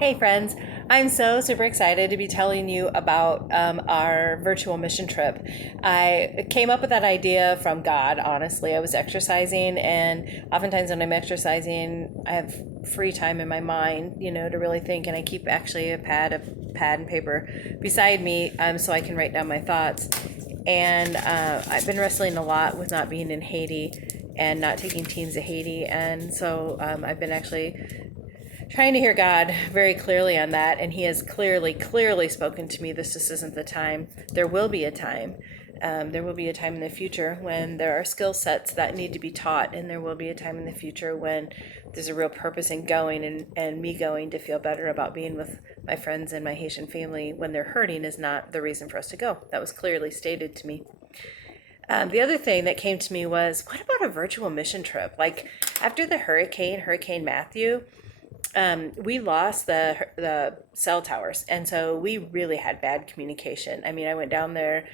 Hey friends, I'm so super excited to be telling you about our virtual mission trip. I came up with that idea from God, honestly. I was exercising, and oftentimes when I'm exercising, I have free time in my mind, to really think, and I keep actually a pad and paper beside me so I can write down my thoughts. And I've been wrestling a lot with not being in Haiti and not taking teens to Haiti, and so I've been actually trying to hear God very clearly on that, and He has clearly spoken to me. This isn't the time. There will be a time. There will be a time in the future when there are skill sets that need to be taught, and there will be a time in the future when there's a real purpose in going and me going to feel better about being with my friends and my Haitian family when they're hurting is not the reason for us to go. That was clearly stated to me. The other thing that came to me was, what about a virtual mission trip? Like after the Hurricane Matthew, we lost the cell towers, and so we really had bad communication. I mean, I went down there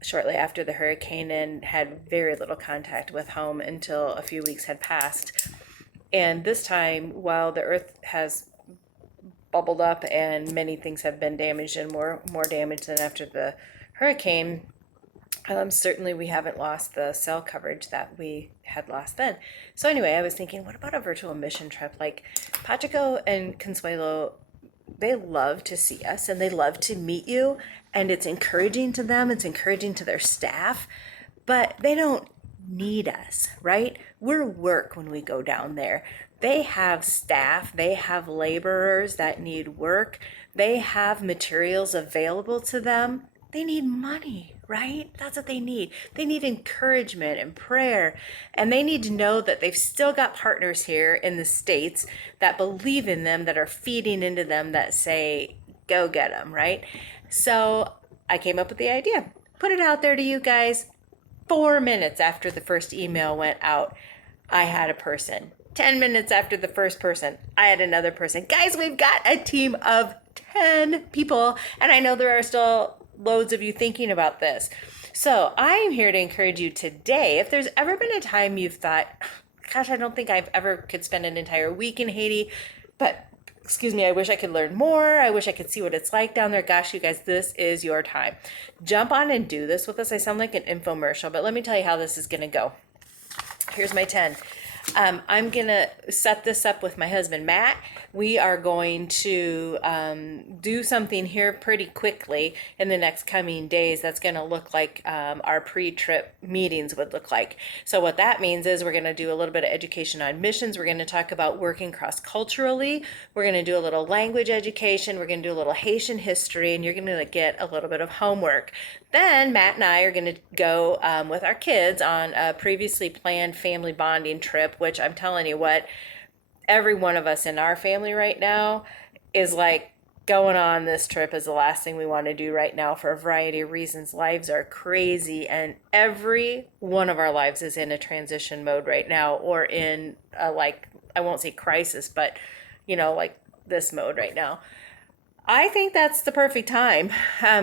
shortly after the hurricane and had very little contact with home until a few weeks had passed. And this time, while the earth has bubbled up and many things have been damaged and more damaged than after the hurricane, certainly we haven't lost the cell coverage that we had lost then. So anyway, I was thinking, what about a virtual mission trip? Like Pachico and Consuelo, they love to see us and they love to meet you, and it's encouraging to them, it's encouraging to their staff, but they don't need us, right? We're work when we go down there. They have staff, they have laborers that need work, they have materials available to them. They need money, right? That's what they need. They need encouragement and prayer, and they need to know that they've still got partners here in the States that believe in them, that are feeding into them, that say, go get them, right? So I came up with the idea. Put it out there to you guys. 4 minutes after the first email went out, I had a person. 10 minutes after the first person, I had another person. Guys, we've got a team of 10 people, and I know there are still loads of you thinking about this. So I am here to encourage you today. If there's ever been a time you've thought, gosh, I don't think I've ever could spend an entire week in Haiti, but excuse me, I wish I could learn more. I wish I could see what it's like down there. Gosh, you guys, this is your time. Jump on and do this with us. I sound like an infomercial, but let me tell you how this is going to go. Here's my 10. I'm going to set this up with my husband, Matt. We are going to do something here pretty quickly in the next coming days that's going to look like our pre-trip meetings would look like. So what that means is we're going to do a little bit of education on missions. We're going to talk about working cross-culturally. We're going to do a little language education. We're going to do a little Haitian history, and you're going to get a little bit of homework. Then Matt and I are going to go with our kids on a previously planned family bonding trip, which I'm telling you what, every one of us in our family right now is like, going on this trip is the last thing we want to do right now for a variety of reasons. Lives are crazy, and every one of our lives is in a transition mode right now, or in a, like, I won't say crisis, but like this mode right now. I think that's the perfect time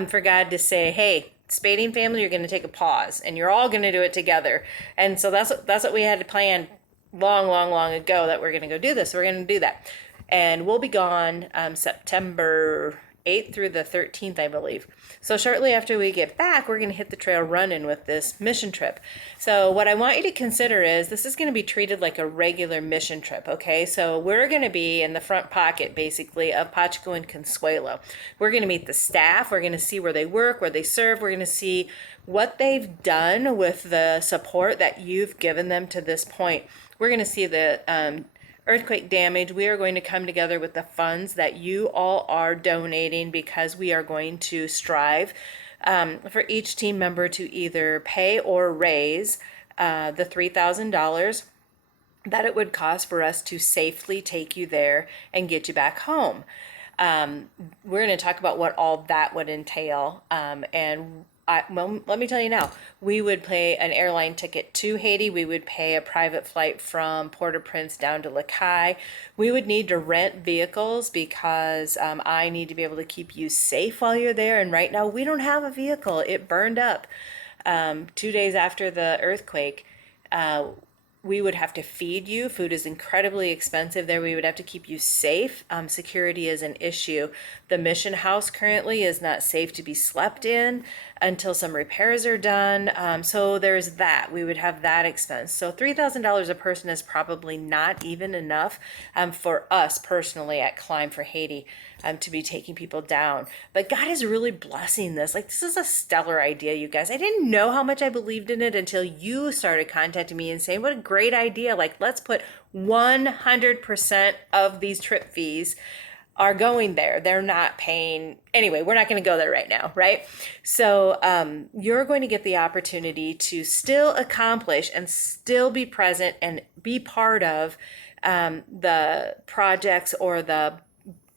for God to say, hey, Spading family, you're going to take a pause, and you're all going to do it together. And so that's what we had to plan long ago, that we're going to go do this. So we're going to do that. And we'll be gone September 8th through the 13th, I believe. So shortly after we get back, we're going to hit the trail running with this mission trip. So what I want you to consider is this is going to be treated like a regular mission trip, okay? So we're going to be in the front pocket, basically, of Pachico and Consuelo. We're going to meet the staff. We're going to see where they work, where they serve. We're going to see what they've done with the support that you've given them to this point. We're going to see the earthquake damage. We are going to come together with the funds that you all are donating, because we are going to strive for each team member to either pay or raise the $3,000 that it would cost for us to safely take you there and get you back home. We're going to talk about what all that would entail, well, let me tell you now, we would pay an airline ticket to Haiti. We would pay a private flight from Port-au-Prince down to Les Cayes. We would need to rent vehicles because I need to be able to keep you safe while you're there. And right now, we don't have a vehicle. It burned up 2 days after the earthquake. we would have to feed you. Food is incredibly expensive there. We would have to keep you safe. Security is an issue. The mission house currently is not safe to be slept in until some repairs are done. So there's that. We would have that expense. So $3,000 a person is probably not even enough for us personally at Climb for Haiti to be taking people down. But God is really blessing this. Like, this is a stellar idea, you guys. I didn't know how much I believed in it until you started contacting me and saying, what a great idea. Like, let's put 100% of these trip fees are going there. They're not paying. Anyway, we're not going to go there right now, right? So you're going to get the opportunity to still accomplish and still be present and be part of the projects or the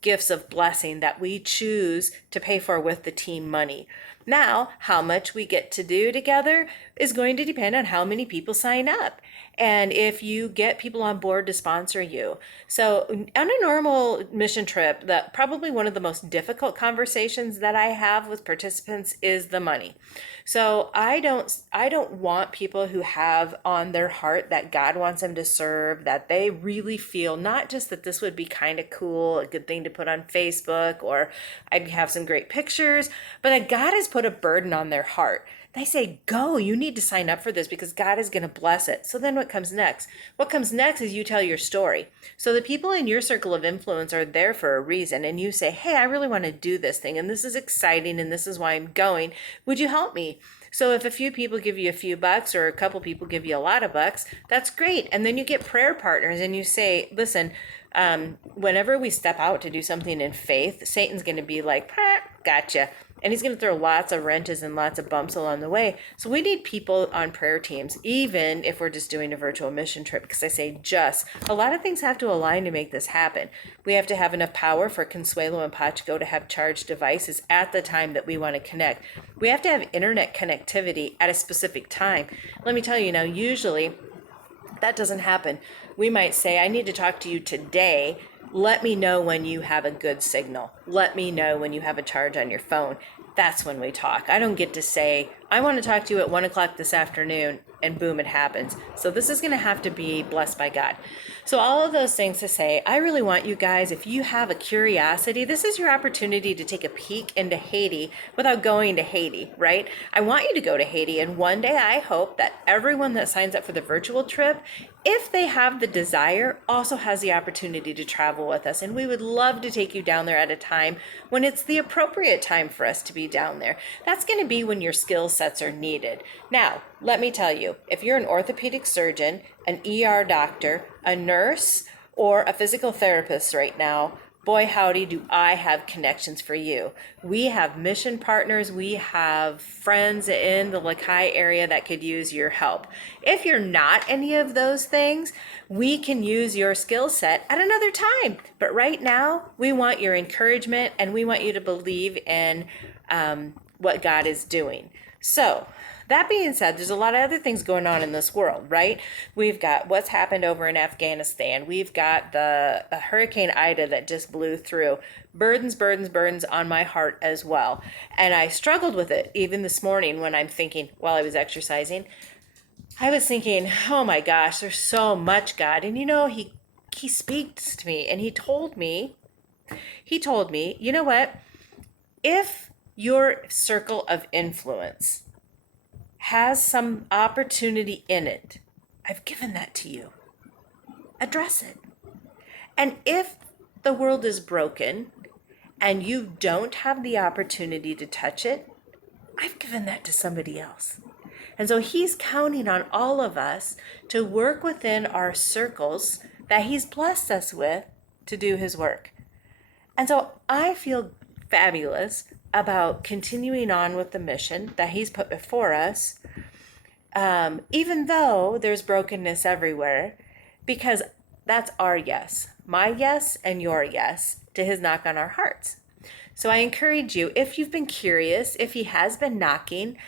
gifts of blessing that we choose to pay for with the team money. Now, how much we get to do together is going to depend on how many people sign up and if you get people on board to sponsor you. So on a normal mission trip, probably one of the most difficult conversations that I have with participants is the money. So I don't want people who have on their heart that God wants them to serve, that they really feel not just that this would be kind of cool, a good thing to put on Facebook, or I'd have some great pictures, but that God has put a burden on their heart. They say, go, you need to sign up for this because God is going to bless it. So then what comes next? What comes next is you tell your story. So the people in your circle of influence are there for a reason. And you say, hey, I really want to do this thing. And this is exciting. And this is why I'm going. Would you help me? So if a few people give you a few bucks or a couple people give you a lot of bucks, that's great. And then you get prayer partners and you say, listen, whenever we step out to do something in faith, Satan's going to be like, gotcha. And he's going to throw lots of wrenches and lots of bumps along the way. So we need people on prayer teams, even if we're just doing a virtual mission trip. Because I say a lot of things have to align to make this happen. We have to have enough power for Consuelo and Pachico to have charged devices at the time that we want to connect. We have to have internet connectivity at a specific time. Let me tell you now, usually that doesn't happen. We might say, I need to talk to you today. Let me know when you have a good signal. Let me know when you have a charge on your phone. That's when we talk. I don't get to say, I want to talk to you at 1 o'clock this afternoon, and boom, it happens. So this is going to have to be blessed by God. So all of those things to say, I really want you guys, if you have a curiosity, this is your opportunity to take a peek into Haiti without going to Haiti, right? I want you to go to Haiti. And one day I hope that everyone that signs up for the virtual trip, if they have the desire, also has the opportunity to travel with us. And we would love to take you down there at a time when it's the appropriate time for us to be down there. That's going to be when your skill sets are needed. Now, let me tell you, if you're an orthopedic surgeon, an ER doctor, a nurse, or a physical therapist right now, boy howdy do I have connections for you. We have mission partners, we have friends in the Lakai area that could use your help. If you're not any of those things, we can use your skill set at another time. But right now, we want your encouragement and we want you to believe in what God is doing. So, that being said, there's a lot of other things going on in this world, right? We've got what's happened over in Afghanistan. We've got the Hurricane Ida that just blew through. Burdens on my heart as well. And I struggled with it even this morning when I'm thinking, while I was exercising, I was thinking, oh my gosh, there's so much, God. And you know, he speaks to me and he told me, you know what? If your circle of influence has some opportunity in it, I've given that to you. Address it. And if the world is broken and you don't have the opportunity to touch it, I've given that to somebody else. And so he's counting on all of us to work within our circles that he's blessed us with to do his work. And so I feel fabulous about continuing on with the mission that he's put before us, even though there's brokenness everywhere, because that's our yes, my yes and your yes to his knock on our hearts. So I encourage you, if you've been curious, if he has been knocking,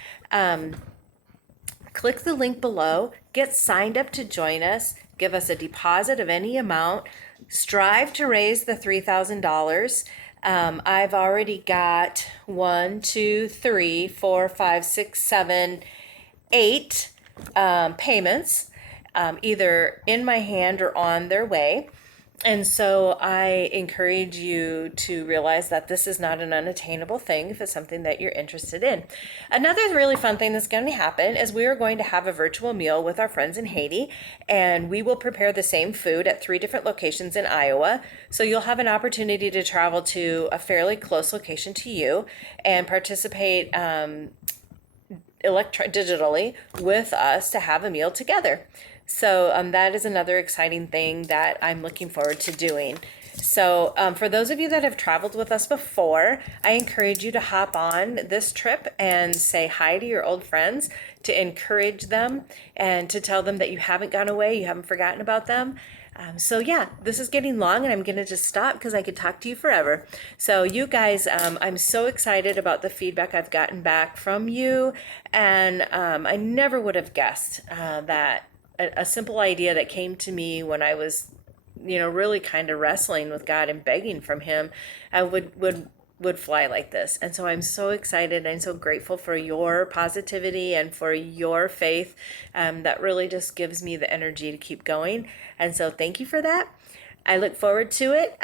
click the link below, get signed up to join us, give us a deposit of any amount, strive to raise the $3,000. I've already got 1, 2, 3, 4, 5, 6, 7, 8 payments. either in my hand or on their way. And so I encourage you to realize that this is not an unattainable thing if it's something that you're interested in. Another really fun thing that's going to happen is we are going to have a virtual meal with our friends in Haiti, and we will prepare the same food at 3 different locations in Iowa. So you'll have an opportunity to travel to a fairly close location to you and participate digitally with us to have a meal together. So that is another exciting thing that I'm looking forward to doing. So for those of you that have traveled with us before, I encourage you to hop on this trip and say hi to your old friends, to encourage them and to tell them that you haven't gone away, you haven't forgotten about them. So yeah, this is getting long and I'm going to just stop because I could talk to you forever. So you guys, I'm so excited about the feedback I've gotten back from you. And I never would have guessed that a simple idea that came to me when I was, really kind of wrestling with God and begging from Him, would fly like this. And so I'm so excited and so grateful for your positivity and for your faith. That really just gives me the energy to keep going. And so thank you for that. I look forward to it.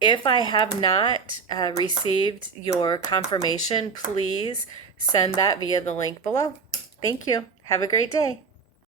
If I have not received your confirmation, please send that via the link below. Thank you. Have a great day.